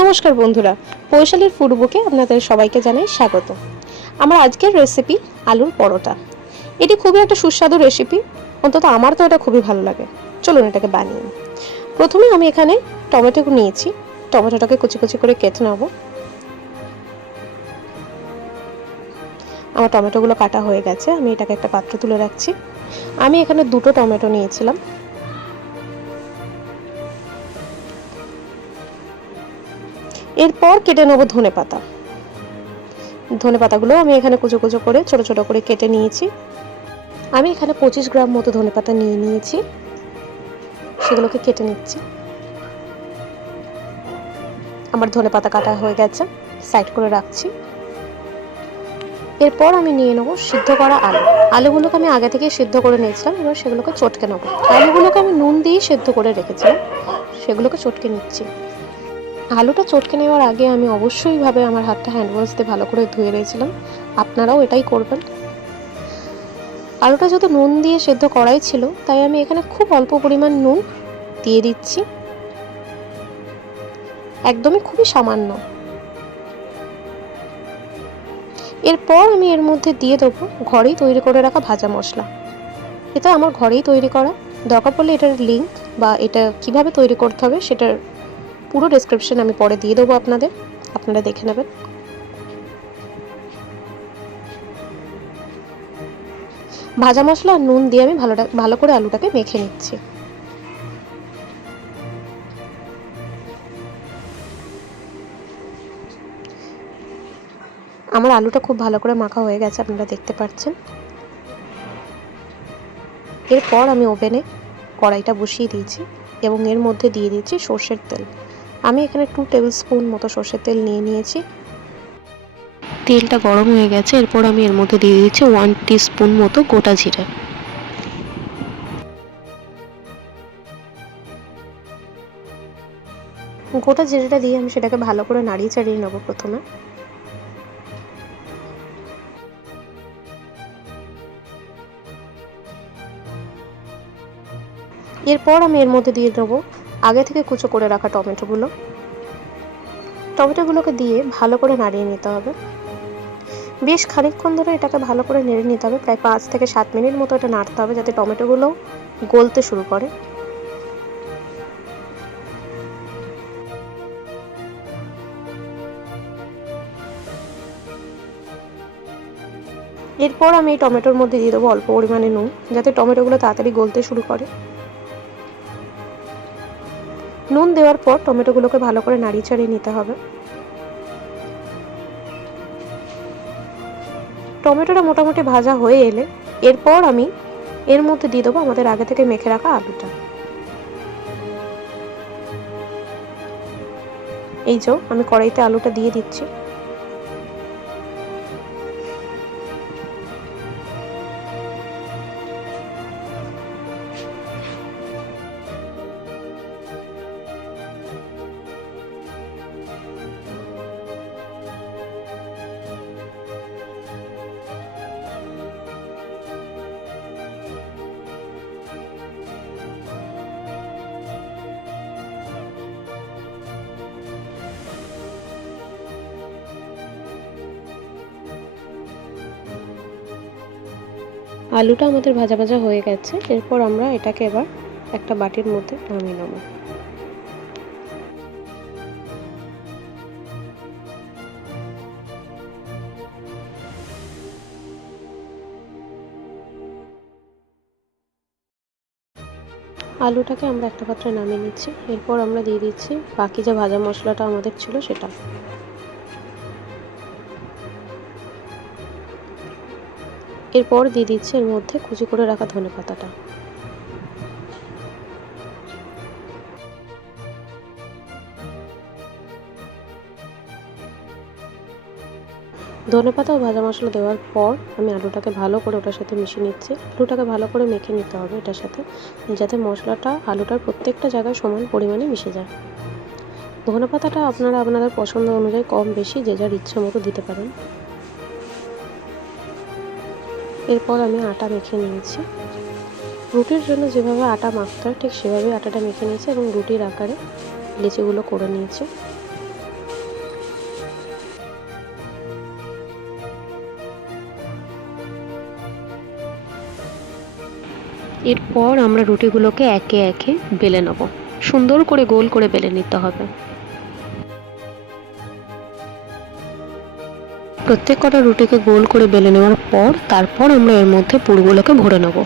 নমস্কার বন্ধুরা, বৈশালীর ফুডবুকে আপনাদের সবাইকে জানাই স্বাগত। আমার আজকের রেসিপি আলুর পরোটা। এটি খুবই একটা সুস্বাদু রেসিপি, অন্তত আমার তো এটা খুবই ভালো লাগে। চলুন এটাকে বানিয়ে নিই। প্রথমে আমি এখানে টমেটো নিয়েছি, টমেটোটাকে কুচি কুচি করে কেটে নেব। আমার টমেটোগুলো কাটা হয়ে গেছে, আমি এটাকে একটা পাত্রে তুলে রাখছি। আমি এখানে 2টো টমেটো নিয়েছিলাম। এরপর কেটে নেব ধনেপাতা। ধনেপাতাগুলো আমি এখানে কুচো কুচো করে ছোট ছোট করে কেটে নিয়েছি। আমি এখানে 25 গ্রাম মতো ধনেপাতা নিয়ে নিয়েছি, সেগুলোকে কেটে নিচ্ছি। আমার ধনেপাতা কাটা হয়ে গেছে, সাইড করে রাখছি। এরপর আমি নিয়ে নেব সিদ্ধ করা আলু। আলুগুলোকে আমি আগে থেকে সিদ্ধ করে নিয়েছিলাম, এবার সেগুলোকে চটকে নেব। আলুগুলোকে আমি নুন দিয়ে সিদ্ধ করে রেখেছিলাম, সেগুলোকে চটকে নিচ্ছি। আলুটা চটকে নেওয়ার আগে আমি অবশ্যইভাবে আমার হাতটা হ্যান্ড ওয়াশ দিয়ে ভালো করে ধুয়ে রেখেছিলাম। আপনারাও এটাই করবেন। আলুটা যত নুন দিয়ে সেদ্ধ করাই ছিল, তাই আমি এখানে খুব অল্প পরিমাণ নুন দিয়ে দিচ্ছি, একদমই খুবই সামান্য। এরপর আমি এর মধ্যে দিয়ে দেবো ঘরেই তৈরি করে রাখা ভাজা মশলা। এটা আমার ঘরেই তৈরি করা। দরকার পড়লে এটার লিঙ্ক বা এটা কিভাবে তৈরি করতে হবে সেটার পুরো ডেসক্রিপশন আমি পরে দিয়ে দেবো আপনাদের, আপনারা দেখে নেবেন। ভাজা মশলা আর নুন দিয়ে আমি ভালো করে আলুটাকে মেখে নিচ্ছি। আমার আলুটা খুব ভালো করে মাখা হয়ে গেছে, আপনারা দেখতে পাচ্ছেন। এরপর আমি ওভেনে কড়াইটা বসিয়ে দিয়েছি এবং এর মধ্যে দিয়ে দিয়েছি সর্ষের তেল। আমি এখানে 2 টেবিল স্পুন মতো সর্ষের তেল নিয়ে নিয়েছি। তেলটা গরম হয়ে গেছে, এরপর আমি এর মধ্যে দিয়ে দিচ্ছি 1 টিস্পুন মতো গোটা জিরে। গোটা জিরেটা দিয়ে আমি সেটাকে ভালো করে নাড়িয়ে চাড়িয়ে নেব প্রথমে। এরপর আমি এর মধ্যে দিয়ে দেবো আগে থেকে কুচো করে রাখা টমেটোগুলোকে দিয়ে ভালো করে নাড়িয়ে নিতে হবে। বেশ খানিকক্ষণ ধরে এটাকে ভালো করে নেড়ে নিতে হবে, প্রায় 5 থেকে 7 মিনিট মতো এটা নাড়তে হবে যাতে টমেটোগুলো গলতে শুরু করে। এরপর আমি এই টমেটোর মধ্যে দিয়ে দেবো অল্প পরিমাণে নুন, যাতে টমেটোগুলো তাড়াতাড়ি গলতে শুরু করে। নুন দেওয়ার পর টমেটোগুলোকে ভালো করে নাড়িয়ে চাড়িয়ে নিতে হবে। টমেটোটা মোটামুটি ভাজা হয়ে এলে এরপর আমি এর মধ্যে দিয়ে দেবো আমাদের আগে থেকে মেখে রাখা আলুটা। এই যে আমি কড়াইতে আলুটা দিয়ে দিচ্ছি। আলুটা আমাদের ভাজা ভাজা হয়ে গেছে, এরপর আমরা এটাকে এবার একটা বাটির মধ্যে নামিয়ে নেব। আলুটাকে আমরা একটা পাত্রে নামিয়ে নিচ্ছি। এরপর আমরা দিয়ে দিচ্ছি বাকি যে ভাজা মশলাটা আমাদের ছিল সেটা। এরপর দিয়ে দিচ্ছি এর মধ্যে কুচি করে রাখা ধনেপাতাটা। ধনেপাতা ও ভাজা মশলা দেওয়ার পর আমি আলুটাকে ভালো করে ওটার সাথে মিশিয়ে নিচ্ছি। আলুটাকে ভালো করে মেখে নিতে হবে এটার সাথে, যাতে মশলাটা আলুটার প্রত্যেকটা জায়গায় সমান পরিমাণে মিশে যায়। ধনেপাতাটা আপনারা আপনাদের পছন্দ অনুযায়ী কম বেশি যে যার ইচ্ছে মতো দিতে পারেন। এরপর আমি আটা মেখে নিয়েছি। রুটির জন্য যেভাবে আটা মাখতে হয় ঠিক সেভাবেই আটাটা মেখে নিয়েছি এবং রুটির আকারে লেচিগুলো করে নিয়েছি। এরপর আমরা রুটিগুলোকে একে একে বেলে নেব। সুন্দর করে গোল করে বেলে নিতে হবে। প্রত্যেক কটা রুটিকে গোল করে বেলে নেওয়ার পর তারপর আমরা এর মধ্যে পুরগুলোকে ভরে নেব।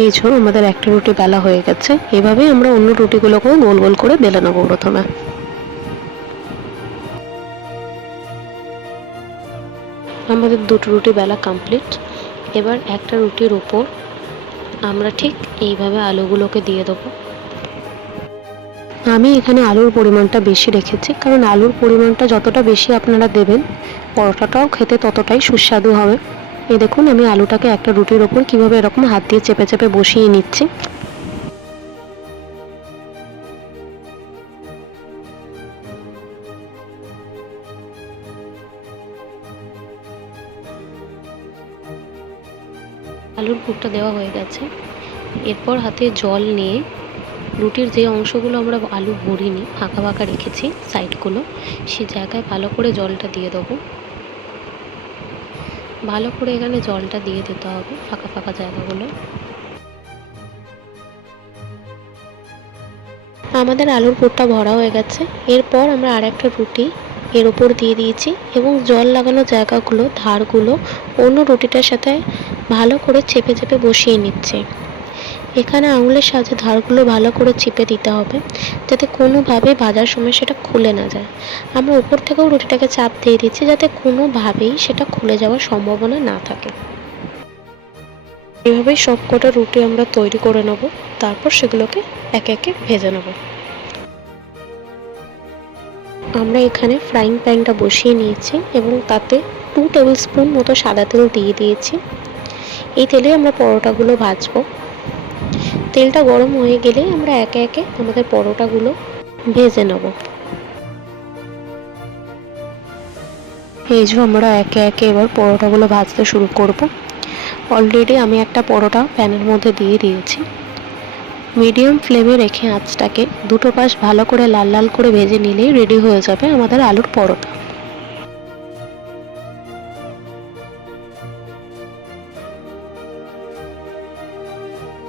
এই যে আমাদের একটা রুটি বেলা হয়ে গেছে। এভাবেই আমরা অন্য রুটিগুলোকেও গোল গোল করে বেলে নেব। প্রথমে আমাদের দুটো রুটি বেলা কমপ্লিট। এবার একটা রুটির উপর আমরা ঠিক এইভাবে আলুগুলোকে দিয়ে দেবো। আমি এখানে আলুর পরিমাণটা বেশি রেখেছি, কারণ আলুর পরিমাণটা যতটা বেশি আপনারা দেবেন পরোটাটাও খেতে ততটাই সুস্বাদু হবে। এই দেখুন আমি আলুটাকে একটা রুটির ওপর কিভাবে এরকম হাত দিয়ে চেপে চেপে বসিয়ে নিচ্ছি। আলুর পুরটা দেওয়া হয়ে গেছে। এরপর হাতে জল নিয়ে রুটির যে অংশগুলো আমরা আলু ভরিনি, ফাঁকা ফাঁকা রেখেছি সাইডগুলো, সে জায়গায় ভালো করে জলটা দিয়ে দেবো। ভালো করে এখানে জলটা দিয়ে দিতে হবে ফাঁকা ফাঁকা জায়গাগুলো। আমাদের আলুর পুরটা ভরা হয়ে গেছে। এরপর আমরা আরেকটা রুটি এর উপর দিয়ে দিয়েছি এবং জল লাগানো জায়গাগুলো ধারগুলো অন্য রুটিটার সাথে ভালো করে চেপে চেপে বসিয়ে নিচ্ছে। এখানে আঙুলের সাহায্যে ধারগুলো ভালো করে চিপে দিতে হবে, যাতে কোনোভাবে ভাজার সময় সেটা খুলে না যায়। আমরা উপর থেকেও রুটিটাকে চাপ দিয়ে দিচ্ছি, যাতে কোনোভাবেই সেটা খুলে যাওয়ার সম্ভাবনা না থাকে। এভাবেই সব কটা রুটি আমরা তৈরি করে নেব, তারপর সেগুলোকে একে একে ভেজে নেব। আমরা এখানে ফ্রাইং প্যানটা বসিয়ে নিয়েছি এবং তাতে 2 টেবিল স্পুন মতো সাদা তেল দিয়ে দিয়েছি। এই তেলে আমরা পরোটাগুলো ভাজবো। তেলটা গরম হয়ে গেলেই আমরা একে একে আমাদের পরোটাগুলো ভেজে নেব। এই যে আমরা একে একে এবার পরোটাগুলো ভাজতে শুরু করব। অলরেডি আমি একটা পরোটা প্যানের মধ্যে দিয়ে দিয়েছি। মিডিয়াম ফ্লেমে রেখে আঁচটাকে দুটো পাশ ভালো করে লাল লাল করে ভেজে নিলেই রেডি হয়ে যাবে আমাদের আলুর পরোটা।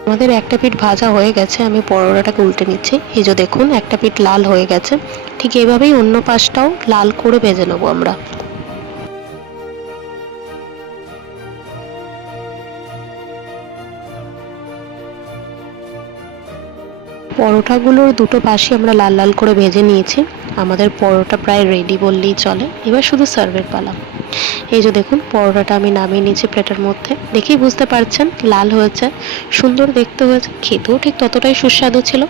আমাদের একটা পিঠ ভাজা হয়ে গেছে। আমি পরোটাটাকে উল্টে নিচ্ছি। এই যে দেখুন একটা পিঠ লাল হয়ে গেছে। ঠিক এভাবেই অন্য পাশটাও লাল করে ভেজে নেবো আমরা। পরোটাগুলোর দুটো পাশে আমরা লাল লাল করে ভেজে নিয়েছি। আমাদের পরোটা প্রায় রেডি বললেই চলে। এবার শুধু সার্ভের পালা। এই যে দেখুন পরোটাটা আমি নামিয়ে নিয়েছি প্লেটের মধ্যে। দেখেই বুঝতে পারছেন লাল হয়েছে, সুন্দর দেখতে হয়েছে, খেতেও ঠিক ততটাই সুস্বাদু ছিল।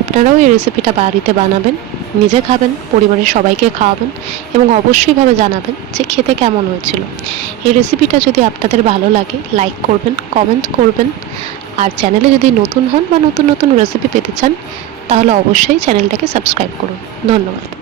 আপনারাও এই রেসিপিটা বাড়িতে বানাবেন, নিজে খাবেন, পরিবারের সবাইকে খাওয়াবেন এবং অবশ্যইভাবে জানাবেন যে খেতে কেমন হয়েছিল। এই রেসিপিটা যদি আপনাদের ভালো লাগে লাইক করবেন, কমেন্ট করবেন। আর চ্যানেলে যদি নতুন হন বা নতুন নতুন রেসিপি পেতে চান তাহলে অবশ্যই চ্যানেলটাকে সাবস্ক্রাইব করুন। ধন্যবাদ।